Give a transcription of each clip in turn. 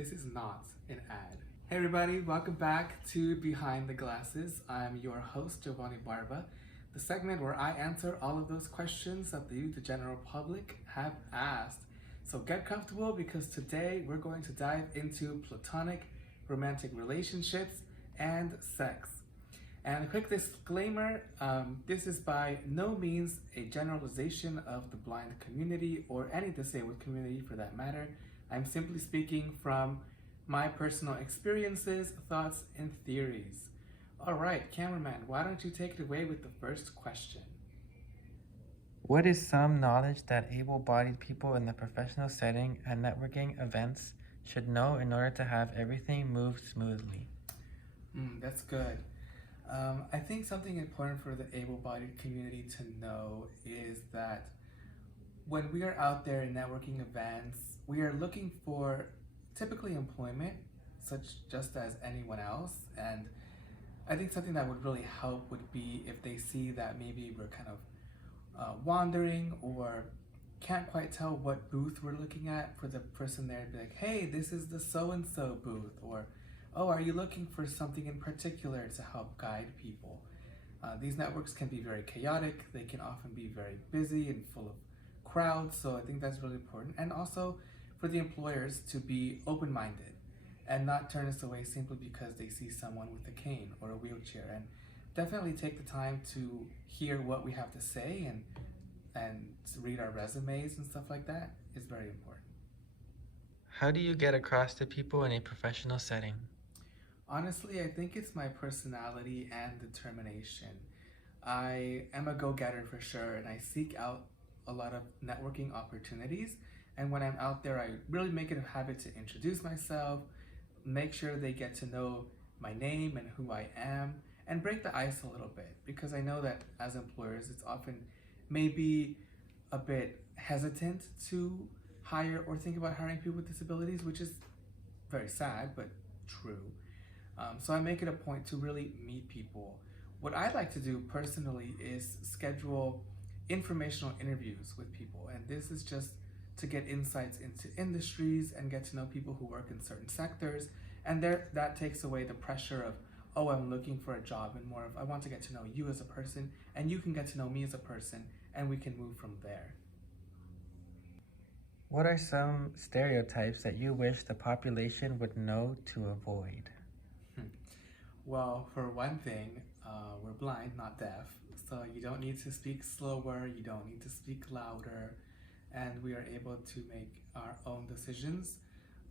This is not an ad. Hey everybody, welcome back to Behind the Glasses. I'm your host, Jovany, the segment where I answer all of those questions that you, the general public, have asked. So get comfortable because today we're going to dive into platonic romantic relationships and sex. And a quick disclaimer, this is by no means a generalization of the blind community or any disabled community for that matter. I'm simply speaking from my personal experiences, thoughts, and theories. All right, cameraman, why don't you take it away with the first question? What is some knowledge that able-bodied people in the professional setting and networking events should know in order to have everything move smoothly? That's good. I think something important for the able-bodied community to know is that when we are out there in networking events, we are looking for typically employment, such just as anyone else. And I think something that would really help would be if they see that maybe we're kind of wandering or can't quite tell what booth we're looking at, for the person there to be like, hey, this is the so-and-so booth, or oh, are you looking for something in particular to help guide people? These networks can be very chaotic. They can often be very busy and full of crowds. So I think that's really important. And also for the employers to be open-minded and not turn us away simply because they see someone with a cane or a wheelchair. And definitely take the time to hear what we have to say and read our resumes and stuff like that is very important. How do you get across to people in a professional setting? Honestly, I think it's my personality and determination. I am a go-getter for sure, and I seek out a lot of networking opportunities. And when I'm out there, I really make it a habit to introduce myself, make sure they get to know my name and who I am, and break the ice a little bit, because I know that as employers, it's often maybe a bit hesitant to hire or think about hiring people with disabilities, which is very sad, but true. So I make it a point to really meet people. What I like to do personally is schedule informational interviews with people, and this is just to get insights into industries and get to know people who work in certain sectors. And that takes away the pressure of, oh, I'm looking for a job, and more of, I want to get to know you as a person, and you can get to know me as a person, and we can move from there. What are some stereotypes that you wish the population would know to avoid? Well, for one thing, we're blind, not deaf, so you don't need to speak slower, you don't need to speak louder, and we are able to make our own decisions.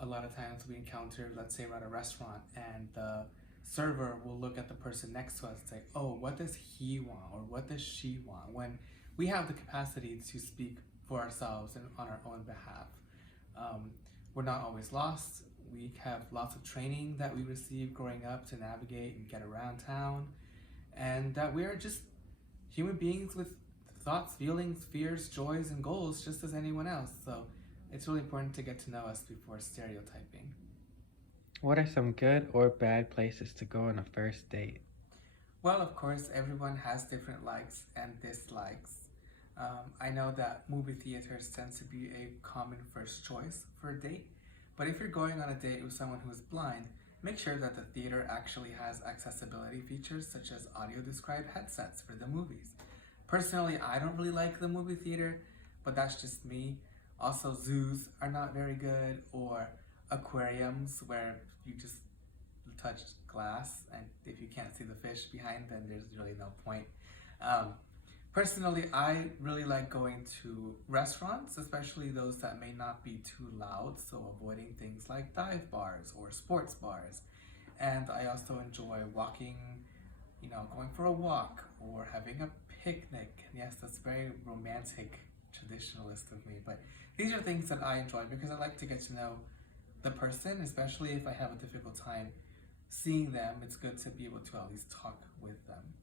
A lot of times we encounter, let's say we're at a restaurant, and the server will look at the person next to us and say, oh, what does he want, or what does she want, when we have the capacity to speak for ourselves and on our own behalf. We're not always lost. We have lots of training that we receive growing up to navigate and get around town, and that we are just human beings with thoughts, feelings, fears, joys, and goals just as anyone else. So it's really important to get to know us before stereotyping. What are some good or bad places to go on a first date? Well, of course, everyone has different likes and dislikes. I know that movie theaters tend to be a common first choice for a date, but if you're going on a date with someone who is blind, make sure that the theater actually has accessibility features such as audio described headsets for the movies. Personally, I don't really like the movie theater, but that's just me. Also, zoos are not very good, or aquariums where you just touch glass, and if you can't see the fish behind, then there's really no point. Um, Personally, I really like going to restaurants, especially those that may not be too loud, so avoiding things like dive bars or sports bars. And I also enjoy walking, going for a walk or having a picnic. Yes, that's very romantic, traditionalist of me, but these are things that I enjoy because I like to get to know the person, especially if I have a difficult time seeing them. It's good to be able to at least talk with them.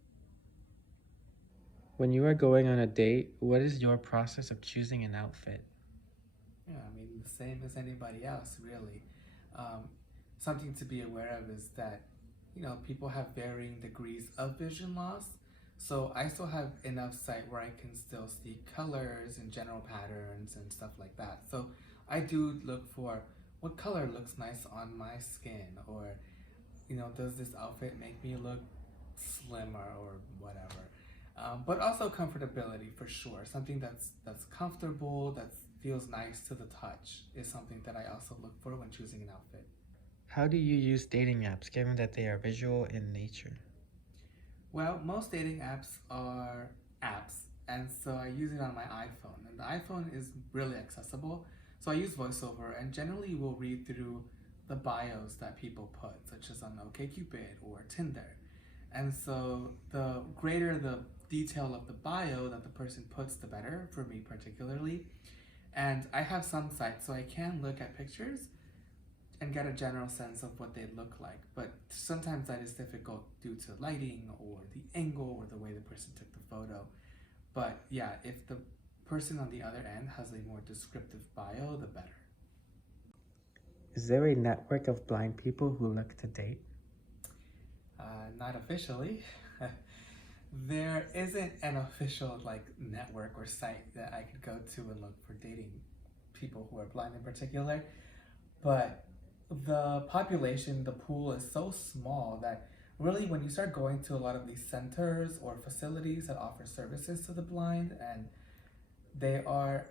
When you are going on a date, what is your process of choosing an outfit? Yeah, I mean, the same as anybody else, really. Um, Something to be aware of is that, people have varying degrees of vision loss. So I still have enough sight where I can still see colors and general patterns and stuff like that. So I do look for what color looks nice on my skin, or does this outfit make me look slimmer or whatever. But also comfortability for sure. Something that's comfortable, that feels nice to the touch is something that I also look for when choosing an outfit. How do you use dating apps given that they are visual in nature? Well, most dating apps are apps, and so I use it on my iPhone, and the iPhone is really accessible. So I use VoiceOver, and generally will read through the bios that people put, such as on OkCupid or Tinder. And so the greater the detail of the bio that the person puts, the better for me particularly. And I have some sites, so I can look at pictures and get a general sense of what they look like. But sometimes that is difficult due to lighting or the angle or the way the person took the photo. But yeah, if the person on the other end has a more descriptive bio, the better. Is there a network of blind people who look to date? Not officially. There isn't an official network or site that I could go to and look for dating people who are blind in particular. But the population, the pool is so small that really when you start going to a lot of these centers or facilities that offer services to the blind, and they are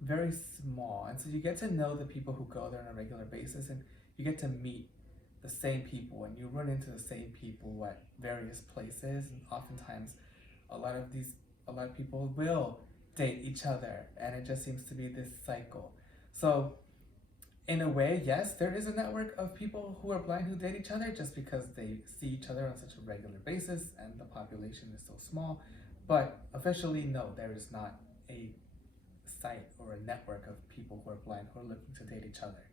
very small, and so you get to know the people who go there on a regular basis, and you get to meet the same people, and you run into the same people at various places, and oftentimes a lot of people will date each other, and it just seems to be this cycle. So in a way, yes, there is a network of people who are blind who date each other just because they see each other on such a regular basis and the population is so small. But officially, no, there is not a site or a network of people who are blind who are looking to date each other.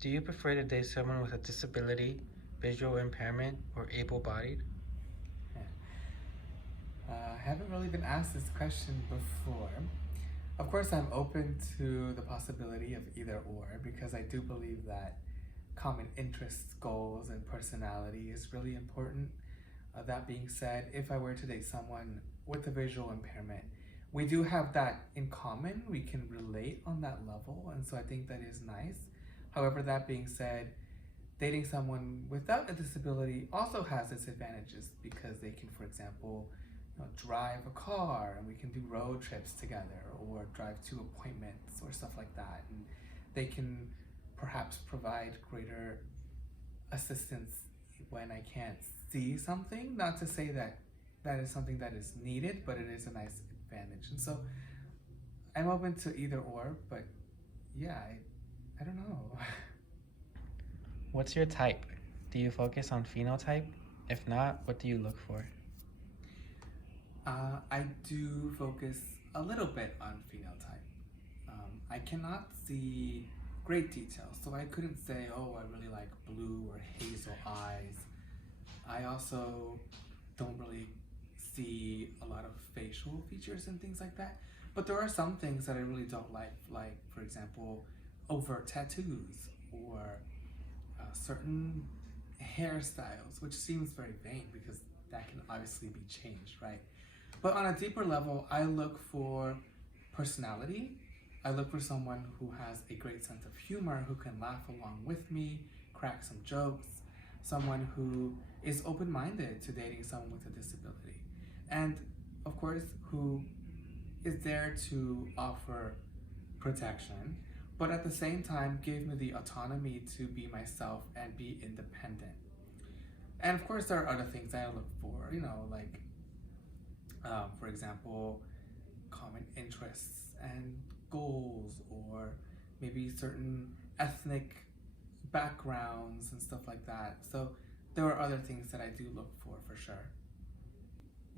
Do you prefer to date someone with a disability, visual impairment, or able-bodied? I haven't really been asked this question before. Of course, I'm open to the possibility of either or because I do believe that common interests, goals, and personality is really important. That being said, if I were to date someone with a visual impairment, we do have that in common. We can relate on that level, and so I think that is nice. However, that being said, dating someone without a disability also has its advantages because they can, for example, drive a car and we can do road trips together or drive to appointments or stuff like that. And they can perhaps provide greater assistance when I can't see something. Not to say that that is something that is needed, but it is a nice advantage. And so I'm open to either or, but yeah, I don't know. What's your type? Do you focus on phenotype? If not, what do you look for? I do focus a little bit on phenotype. I cannot see great details, so I couldn't say, oh, I really like blue or hazel eyes. I also don't really see a lot of facial features and things like that. But there are some things that I really don't like for example, overt tattoos or certain hairstyles, which seems very vain because that can obviously be changed, right? But on a deeper level, I look for personality. I look for someone who has a great sense of humor, who can laugh along with me, crack some jokes, someone who is open-minded to dating someone with a disability, and of course, who is there to offer protection, but at the same time, give me the autonomy to be myself and be independent. And of course, there are other things that I look for, for example, common interests and goals, or maybe certain ethnic backgrounds and stuff like that. So there are other things that I do look for sure.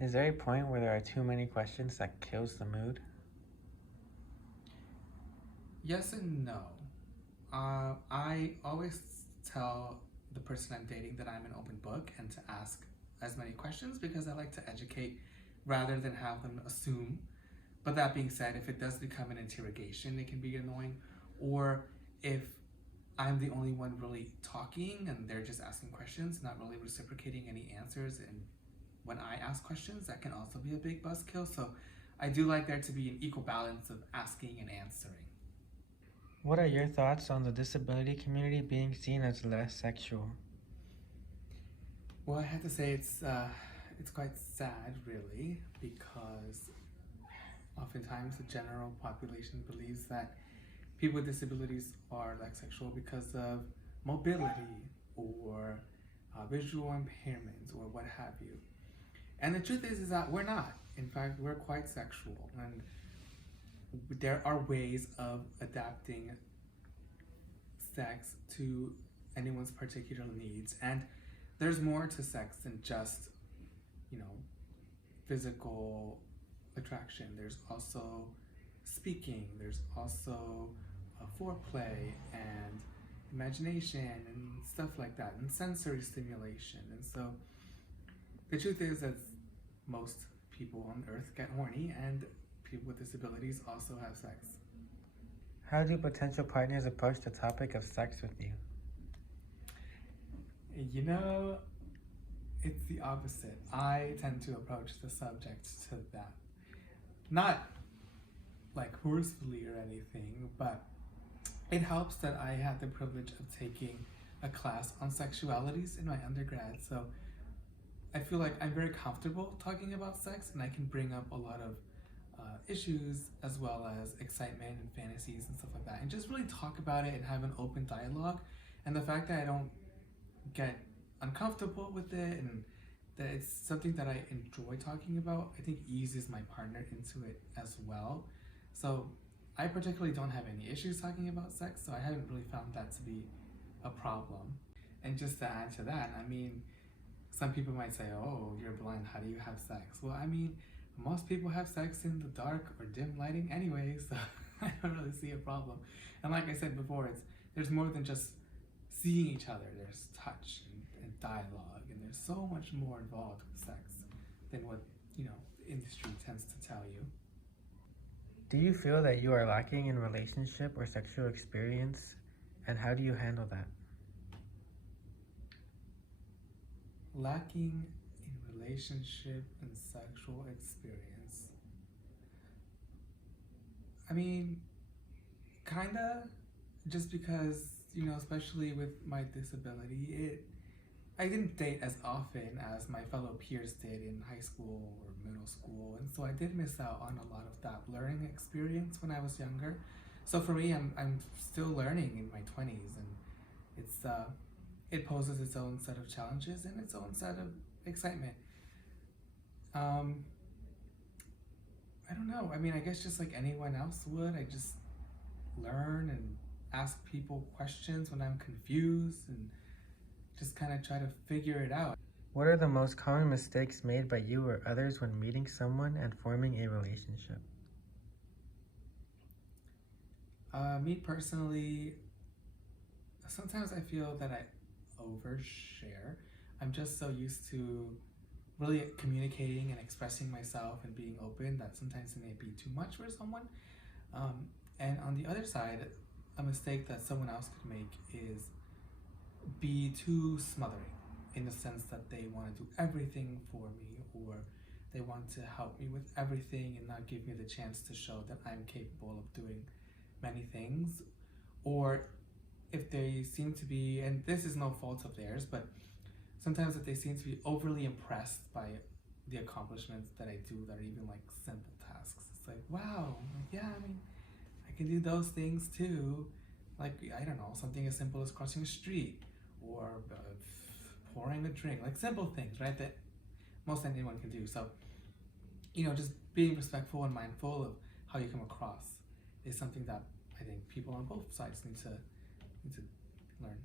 Is there a point where there are too many questions that kills the mood? Yes and no. I always tell the person I'm dating that I'm an open book and to ask as many questions because I like to educate rather than have them assume. But that being said, if it does become an interrogation, it can be annoying. Or if I'm the only one really talking and they're just asking questions, not really reciprocating any answers, and when I ask questions, that can also be a big buzzkill. So I do like there to be an equal balance of asking and answering. What are your thoughts on the disability community being seen as less sexual? Well, I have to say it's quite sad, really, because oftentimes the general population believes that people with disabilities are like sexual because of mobility or visual impairments or what have you. And the truth is that we're not. In fact, we're quite sexual, and there are ways of adapting sex to anyone's particular needs. And there's more to sex than just, you know, physical attraction. There's also speaking, there's also foreplay and imagination and stuff like that, and sensory stimulation. And so the truth is that most people on earth get horny, and people with disabilities also have sex. How do potential partners approach the topic of sex with you? You know, it's the opposite. I tend to approach the subject to that. Not like forcefully or anything, but it helps that I had the privilege of taking a class on sexualities in my undergrad. So I feel like I'm very comfortable talking about sex, and I can bring up a lot of issues as well as excitement and fantasies and stuff like that, and just really talk about it and have an open dialogue. And the fact that I don't get uncomfortable with it and that it's something that I enjoy talking about, I think eases my partner into it as well. So I particularly don't have any issues talking about sex, so I haven't really found that to be a problem. And just to add to that, I mean, some people might say, oh, you're blind, how do you have sex? Well, I mean, most people have sex in the dark or dim lighting anyway, so I don't really see a problem. And like I said before, there's more than just seeing each other. There's touch and dialogue, and there's so much more involved with sex than what, you know, the industry tends to tell you. Do you feel that you are lacking in relationship or sexual experience, and how do you handle that? Lacking in relationship and sexual experience. I mean, kinda, just because, you know, especially with my disability, I didn't date as often as my fellow peers did in high school or middle school, and so I did miss out on a lot of that learning experience when I was younger. So for me, I'm still learning in my 20s, and it's it poses its own set of challenges and its own set of excitement. Um, I don't know. I mean, I guess just like anyone else would, I just learn and ask people questions when I'm confused and just kind of try to figure it out. What are the most common mistakes made by you or others when meeting someone and forming a relationship? Me personally, sometimes I feel that I overshare. I'm just so used to really communicating and expressing myself and being open that sometimes it may be too much for someone. And on the other side, a mistake that someone else could make is be too smothering, in the sense that they want to do everything for me, or they want to help me with everything and not give me the chance to show that I'm capable of doing many things. Or if they seem to be, and this is no fault of theirs, but sometimes if they seem to be overly impressed by the accomplishments that I do that are even like simple tasks. It's like, wow, like, yeah, I mean, I can do those things too. Like, I don't know, something as simple as crossing a street or pouring a drink, like simple things, right, that most anyone can do. So, you know, just being respectful and mindful of how you come across is something that I think people on both sides need to learn.